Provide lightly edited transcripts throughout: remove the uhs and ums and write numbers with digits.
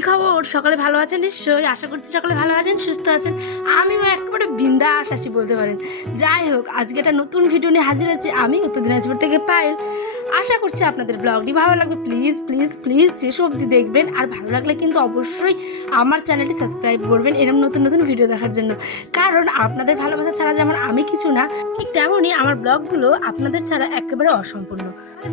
কি খবর? সকালে ভালো আছেন নিশ্চয়ই, আশা করছি সকালে ভালো আছেন, সুস্থ আছেন। আমিও একেবারে বিন্দাস আছি বলতে পারেন। যাই হোক, আজকে একটা নতুন ভিডিও নিয়ে হাজির হয়েছি আমি, উত্তর দিনাজপুর থেকে পায়েল। আশা করছি আপনাদের ব্লগটি ভালো লাগবে। প্লিজ প্লিজ প্লিজ শেষ অবধি দেখবেন, আর ভালো লাগলে কিন্তু অবশ্যই আমার চ্যানেলটি সাবস্ক্রাইব করবেন এরকম নতুন নতুন ভিডিও দেখার জন্য। কারণ আপনাদের ভালোবাসা ছাড়া যেমন আমি কিছু না, ঠিক তেমনই আমার ব্লগগুলো আপনাদের ছাড়া একেবারে অসম্পূর্ণ।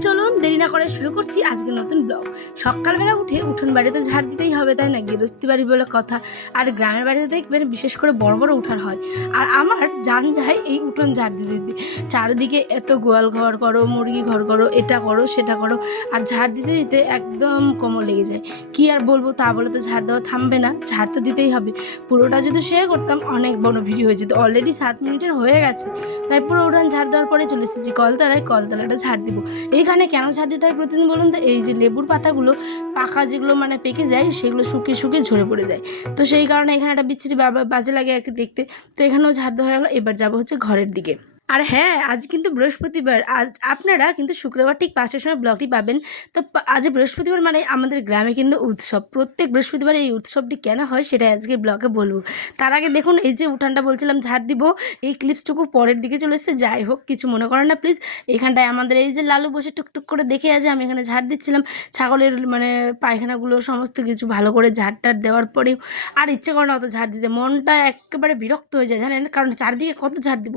চলুন দেরি না করে শুরু করছি আজকের নতুন ব্লগ। সকালবেলা উঠে উঠোন বাড়িতে ঝাড় দিতেই হবে, তাই না? গৃহস্থী বাড়ি বলে কথা। আর গ্রামের বাড়িতে দেখবেন বিশেষ করে বড় বড় উঠান হয়, আর আমার জান যায় এই উঠোন ঝাড় দিতে দিতে। চারিদিকে এত গোয়াল ঘর করো, মুরগি ঘর করো, এটা করো সেটা করো, আর ঝাড় দিতে দিতে একদম কোমর লেগে যায়। কি আর বলবো, তা বলে তো ঝাড় দেওয়া থামবে না, ঝাড় তো দিতেই হবে। পুরোটা যদি শেয়ার করতাম অনেক বড় ভিডিও হয়ে যেত, অলরেডি 7 মিনিটের হয়ে গেছে। তাই পুরো উঠান ঝাড় দেওয়ার পরে চলে এসেছি কলতলায়, কলতলাটা ঝাড় দিব। এইখানে কেন ঝাড় দিতে হয় প্রতিদিন বলুন তো? এই যে লেবুর পাতাগুলো পাকা যেগুলো মানে পেকে যায়, সেগুলো শুকিয়ে শুকিয়ে ঝরে পড়ে যায়। তো সেই কারণে এখানে একটা বিচ্ছিরি বাজে লাগে আর কি দেখতে। তো এখানেও ঝাড় দেওয়া হয়ে গেলো, এবার যাবো হচ্ছে ঘরের দিকে। আর হ্যাঁ, আজ কিন্তু বৃহস্পতিবার। আজ আপনারা কিন্তু শুক্রবার ঠিক 5টার সময় ব্লগটি পাবেন। তো আজ বৃহস্পতিবার মানে আমাদের গ্রামে কিন্তু উৎসব। প্রত্যেক বৃহস্পতিবার এই উৎসবটি কেন হয় সেটা আজকে ব্লগে বলবো। তার আগে দেখুন, এই যে উঠানটা বলছিলাম ঝাড় দিব, এই ক্লিপসটুকু পরের দিকে চলে এসেছে। যাই হোক, কিছু মনে করেন না প্লিজ। এখানটায় আমাদের এই যে লালু বসে টুকটুক করে দেখে আছে, আমি এখানে ঝাড় দিচ্ছিলাম। ছাগলের মানে পায়খানাগুলো সমস্ত কিছু ভালো করে ঝাড়টার দেওয়ার পরেও আর ইচ্ছে করে না অত ঝাড় দিতে, মনটা একেবারে বিরক্ত হয়ে যায় জানেন। কারণ চারদিকে কত ঝাড় দিব,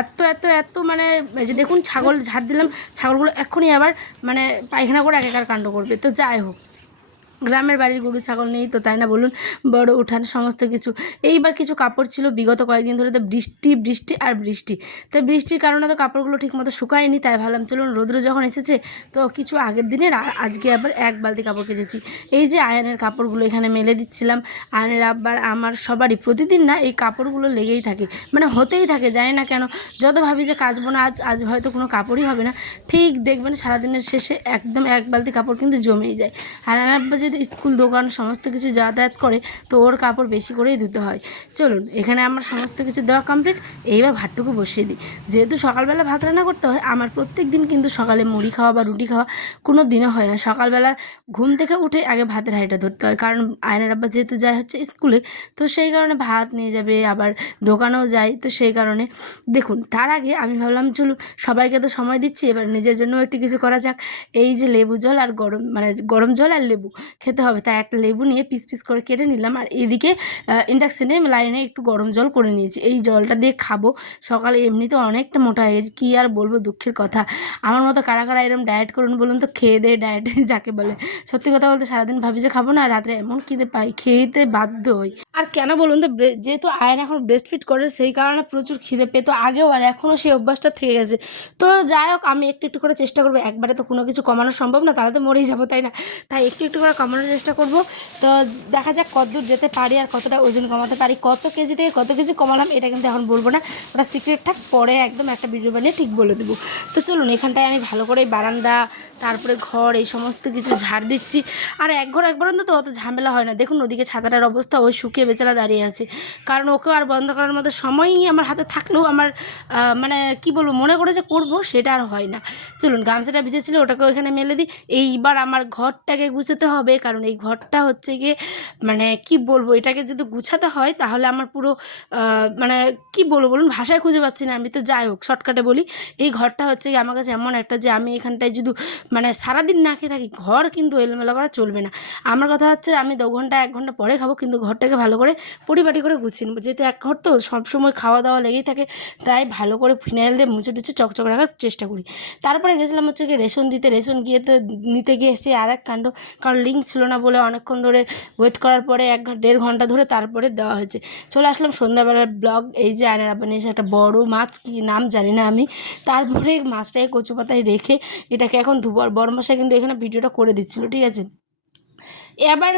এত এত এত মানে এই যে দেখুন ছাগল ঝাড় দিলাম, ছাগলগুলো এক্ষুনি আবার মানে পায়খানা করে একাকার কাণ্ড করবে। তো যাই হোক, গ্রামের বাড়ির গরু ছাগল নেই তো, তাই না বলুন? বড় উঠান সমস্ত কিছু। এইবার কিছু কাপড় ছিল বিগত কয়েকদিন ধরে, তো বৃষ্টি বৃষ্টি আর বৃষ্টি। তাই বৃষ্টির কারণে তো কাপড়গুলো ঠিকমতো শুকায়নি। তাই ভাবলাম চলুন, রৌদ্র যখন এসেছে তো কিছু আগের দিনের আজকে আবার 1 বালতি কাপড় কেচেছি। এই যে আয়নের কাপড়গুলো এখানে মেলে দিচ্ছিলাম। আয়নের আবার আমার সবারই প্রতিদিন না এই কাপড়গুলো লেগেই থাকে, মানে হতেই থাকে, জানি না কেন। যত ভাবি যে কাচবো না, আজ আজ হয়তো কোনো কাপড়ই হবে না, ঠিক দেখবেন সারাদিনের শেষে একদম 1 বালতি কাপড় কিন্তু জমেই যায়। আর আয়নার যেহেতু স্কুল দোকান সমস্ত কিছু যাতায়াত করে, তো ওর কাপড় বেশি করেই ধুতে হয়। চলুন, এখানে আমার সমস্ত কিছু দেওয়া কমপ্লিট। এইবার ভাতটুকু বসিয়ে দিই। যেহেতু সকালবেলা ভাত রান্না করতে হয়, আমার প্রত্যেক দিন কিন্তু সকালে মুড়ি খাওয়া বা রুটি খাওয়া কোনো দিনও হয় না। সকালবেলা ঘুম থেকে উঠে আগে ভাতের হাঁড়িটা ধরতে হয়, কারণ আয়নার আব্বা যেহেতু যায় হচ্ছে স্কুলে, তো সেই কারণে ভাত নিয়ে যাবে, আবার দোকানেও যায়। তো সেই কারণে দেখুন, তার আগে আমি ভাবলাম চলুন, সবাইকে তো সময় দিচ্ছি, এবার নিজের জন্য একটু কিছু করা যাক। এই যে লেবু জল আর গরম জল আর লেবু খেতে হবে, তাই একটা লেবু নিয়ে পিস পিস করে কেটে নিলাম। আর এদিকে ইন্ডাকশানে লাইনে একটু গরম জল করে নিয়েছি, এই জলটা দিয়ে খাবো। সকালে এমনিতে অনেকটা মোটা হয়ে গেছে, কী আর বলবো, দুঃখের কথা। আমার মতো কারা কারা এরকম ডায়েট করুন বলুন তো? খেয়ে দিয়ে ডায়েট যাকে বলে। সত্যি কথা বলতে সারাদিন ভাবি যে খাবো না, আর রাত্রে এমন খিদে পাই, খেতে বাধ্য হই। আর কেন বলুন তো? যেহেতু আয়ন এখন ব্রেস্ট ফিট করে, সেই কারণে প্রচুর খিদে পেতো আগেও, আর এখনও সেই অভ্যাসটা থেকে গেছে। তো যাই হোক, আমি একটু একটু করে চেষ্টা করবো। একবারে তো কোনো কিছু কমানো সম্ভব না, তাহলে তো মরেই যাবো, তাই না? তাই একটু একটু করে কমানোর চেষ্টা করব। তো দেখা যাক কতদূর যেতে পারি আর কতটা ওজন কমাতে পারি। কত কেজি থেকে কত কেজি কমালাম এটা কিন্তু এখন বলবো না, ওটা সিক্রেট থাক, পরে একদম একটা ভিডিও বানিয়ে ঠিক বলে দেবো। তো চলুন, এখানটায় আমি ভালো করে বারান্দা, তারপরে ঘর, এই সমস্ত কিছু ঝাড় দিচ্ছি। আর এক ঘর এক বারান্দা তো অত ঝামেলা হয় না। দেখুন ওদিকে ছাতাটার অবস্থা, ওই শুকিয়ে বেচারা দাঁড়িয়ে আছে, কারণ ওকেও আর বন্ধ করার মতো সময়ই আমার হাতে থাকলেও আমার মানে কি বলবো, মনে করে যে করবো সেটা আর হয় না। চলুন, গামছাটা ভিজেছিল ওটাকেও এখানে মেলে দিই। এইবার আমার ঘরটাকে গুছাতে হবে, কারণ এই ঘরটা হচ্ছে গিয়ে মানে কি বলবো, এটাকে যদি গুছাতে হয় তাহলে আমার পুরো মানে কি বলবো বলুন, ভাষায় খুঁজে পাচ্ছি না আমি। তো যাই হোক, শর্টকাটে বলি, এই ঘরটা হচ্ছে গিয়ে আমার কাছে এমন একটা, যে আমি এখানটায় যদি মানে সারাদিন না খেয়ে থাকি, ঘর কিন্তু এলোমেলো করা চলবে না। আমার কথা হচ্ছে, আমি 2 ঘন্টা 1 ঘন্টা পরে খাবো, কিন্তু ঘরটাকে ভালো করে পরিপাটি করে গুছিয়ে নেবো। যেহেতু এক ঘর তো সবসময় খাওয়া দাওয়া লেগেই থাকে, তাই ভালো করে ফিনাইল দিয়ে মুছে টুছে চকচক রাখার চেষ্টা করি। তারপরে গেছিলাম হচ্ছে গিয়ে রেশন দিতে। রেশন গিয়ে তো নিতে গিয়ে এসে আর এক কাণ্ড, কারণ লিঙ্ক ছিল না বলে অনেকক্ষণ ধরে ওয়েট করার পরে 1-1.5 ঘন্টা ধরে তারপরে দেওয়া হয়েছে। চলে আসলাম সন্ধ্যাবেলার ব্লগ। এই যে আয়নার আব্বা নিয়ে এসে একটা বড় মাছ, কি নাম জানি না আমি, তারপরে মাছটাকে কচু পাতায় রেখে এটাকে এখন ধুবো। আর বড় মশাই কিন্তু এখানে ভিডিওটা করে দিচ্ছিলো, ঠিক আছে। এবার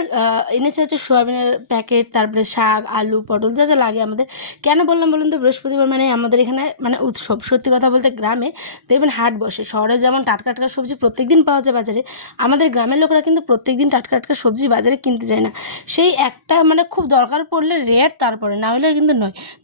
এনেছে হচ্ছে সোয়াবিনের প্যাকেট, তারপরে শাক, আলু, পটল, যা যা লাগে আমাদের। কেন বললাম বলুন তো? বৃহস্পতিবার মানে আমাদের এখানে মানে উৎসব। সত্যি কথা বলতে গ্রামে দেখবেন হাট বসে। শহরে যেমন টাটকা টাটকা সবজি প্রত্যেক দিন পাওয়া যায় বাজারে, আমাদের গ্রামের লোকেরা কিন্তু প্রত্যেক দিন টাটকা টাটকা সবজি বাজারে কিনতে যায় না। সেই একটা মানে খুব দরকার পড়লে রেয়ার, তারপরে না হলে কিন্তু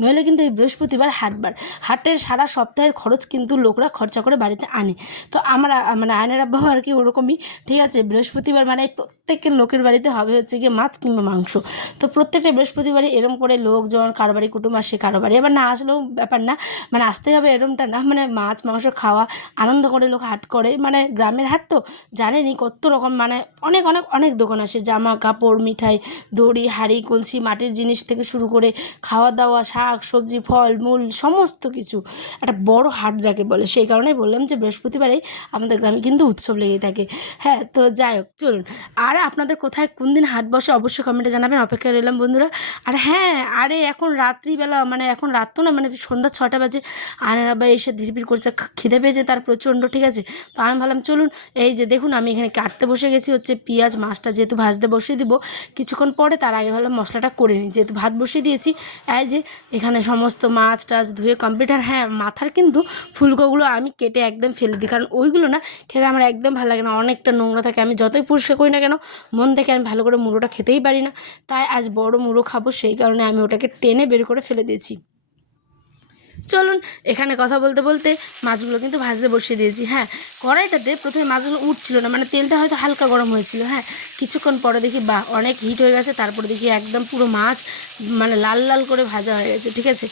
নইলে কিন্তু এই বৃহস্পতিবার হাটবার। হাটের সারা সপ্তাহের খরচ কিন্তু লোকরা খরচা করে বাড়িতে আনে। তো আমরা মানে আয়নের আব্বাও আর কি ওরকমই, ঠিক আছে। বৃহস্পতিবার মানে প্রত্যেকের লোকের বাড়িতে হবে হচ্ছে গিয়ে মাছ কিংবা মাংস। তো প্রত্যেকটা বৃহস্পতিবারই এরম করে লোকজন কারো বাড়ি কুটুম আসে, কারো বাড়ি আবার না আসলেও ব্যাপার না, মানে আসতেই হবে এরমটা না, মানে মাছ মাংস খাওয়া আনন্দ করে লোক হাট করে, মানে গ্রামের হাট তো জানেনই কত রকম, মানে অনেক অনেক অনেক দোকান আসে, জামা কাপড়, মিঠাই, দড়ি, হাঁড়ি কলসি, মাটির জিনিস থেকে শুরু করে খাওয়া দাওয়া, শাক সবজি, ফল মূল সমস্ত কিছু, একটা বড় হাট যাকে বলে। সেই কারণেই বললাম যে বৃহস্পতিবারেই আমাদের গ্রামে কিন্তু উৎসব লেগেই থাকে। হ্যাঁ, তো যাই হোক চলুন। আর আপনাদের কোথায় কোন দিন হাট বসে অবশ্যই কমেন্টে জানাবেন, অপেক্ষায় রইলাম বন্ধুরা। আর হ্যাঁ, আরে এখন রাত্রিবেলা, মানে এখন রাত তো না, মানে সন্ধ্যা 6টা বাজে, আয়নার আবার এসে ধীরবির করছে, খিদে পেয়েছে তার প্রচণ্ড, ঠিক আছে। তো আমি ভাবলাম চলুন, এই যে দেখুন আমি এখানে কাটতে বসে গেছি হচ্ছে পেঁয়াজ, মাছটা যেহেতু ভাজতে বসিয়ে দিব কিছুক্ষণ পরে, তার আগে ভাবলাম মশলাটা করে নিই, যেহেতু ভাত বসিয়ে দিয়েছি। এই যে এখানে সমস্ত মাছ টাছ ধুয়ে কমপ্লিট। আর হ্যাঁ, মাথার কিন্তু ফুলকোগুলো আমি কেটে একদম ফেলে দিই, কারণ ওইগুলো না খেলে আমার একদম ভালো লাগে না, অনেকটা নোংরা থাকে। আমি যতই পরিষ্কার করি না কেন, মন থেকে আমি ভালো করে মুড়োটা খেতেই পারি না। তাই আজ বড় মুড়ো খাবো, সেই কারণে আমি ওটাকে টেনে বের করে ফেলে দিয়েছি। চলুন, এখানে কথা বলতে বলতে মাছগুলো কিন্তু ভাজতে বসিয়ে দিয়েছি। হ্যাঁ, কড়াইটাতে প্রথমে মাছগুলো উঠছিল না, মানে তেলটা হয়তো হালকা গরম হয়েছিল। হ্যাঁ, কিছুক্ষণ পরে দেখি বাহ, অনেক হিট হয়ে গেছে। তারপরে দেখি একদম পুরো মাছ মানে লাল লাল করে ভাজা হয়ে গেছে, ঠিক আছে।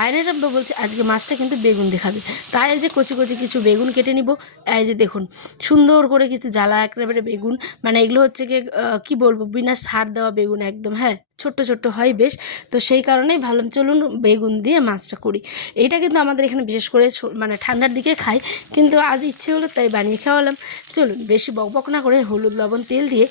আয়নের আব্বা বলছে আজকে মাছটা কিন্তু বেগুন দেখাবে, তাই এই যে কচি কচি কিছু বেগুন কেটে নিব। এই যে দেখুন সুন্দর করে কিছু জ্বালা একেবারে বেগুন, মানে এগুলো হচ্ছে কি কী বলবো, বিনা সার দেওয়া বেগুন একদম। হ্যাঁ, ছোট্ট ছোট্ট হয় বেশ। তো সেই কারণেই ভাবলাম চলুন বেগুন দিয়ে মাছটা করি। এইটা কিন্তু আমাদের এখানে বিশেষ করে মানে ঠান্ডার দিকে খাই, কিন্তু আজ ইচ্ছে হলো তাই বানিয়ে খাওয়ালাম। চলুন বেশি বকবক না করে হলুদ লবণ তেল দিয়ে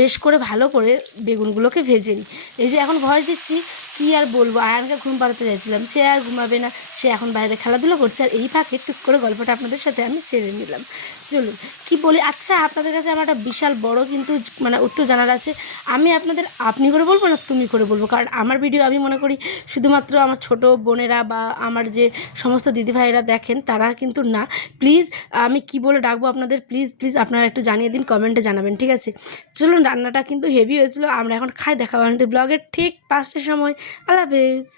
বেশ করে ভালো করে বেগুনগুলোকে ভেজে নিই। এই যে এখন ভয় দিচ্ছি, কী আর বলবো, আয়ানকে ঘুম পাড়াতে চাইছিলাম, সে আর ঘুমাবে না, সে এখন বাইরে খেলাধুলো করছে। আর এই ফাঁকে টুক করে গল্পটা আপনাদের সাথে আমি সেরে নিলাম। চলুন কি বলি, আচ্ছা আপনাদের কাছে আমার একটা বিশাল বড় কিন্তু মানে উত্তর জানার আছে। আমি আপনাদের আপনি করে বলবো না তুমি করে বলবো, কারণ আমার ভিডিও আমি মনে করি শুধুমাত্র আমার ছোট বোনেরা বা আমার যে সমস্ত দিদিভাইরা দেখেন তারা কিন্তু না। প্লিজ আমি কি বলে ডাকবো আপনাদের, প্লিজ প্লিজ আপনারা একটু জানিয়ে দিন, কমেন্টে জানাবেন, ঠিক আছে। চলুন, রান্নাটা কিন্তু হেভি হয়েছিল। আমরা এখন খাই, দেখা ব্লগের ঠিক 5টার সময়। আল্লাহ হাফেজ।